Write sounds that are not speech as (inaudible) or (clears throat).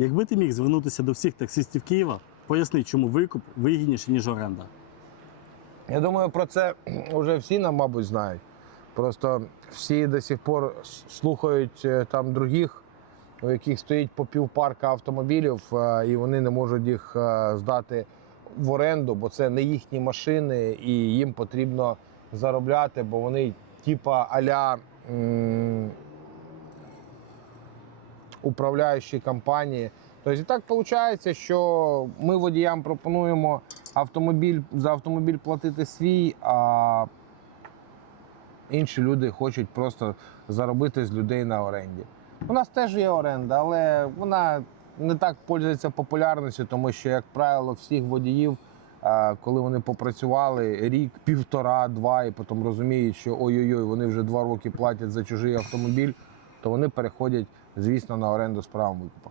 Якби ти міг звернутися до всіх таксистів Києва, поясни, чому викуп вигідніше, ніж оренда. Я думаю, про це (clears throat) вже всі нам, мабуть, знають. Просто всі до сих пор слухають е, там других, у яких стоїть по півпарка автомобілів, е, і вони не можуть їх е, здати в оренду, бо це не їхні машини, і їм потрібно заробляти, бо вони, типа аля м, управляючі компанії. Тобто і так виходить, що ми водіям пропонуємо автомобіль за автомобіль платити свій, а інші люди хочуть просто заробити з людей на оренді. У нас теж є оренда, але вона не так пользується популярністю, тому що, як правило, всіх водіїв, коли вони попрацювали рік, півтора, два, і потім розуміють, що ой-ой-ой, вони вже два роки платять за чужий автомобіль, то вони переходять, звісно, на оренду з правом викупу.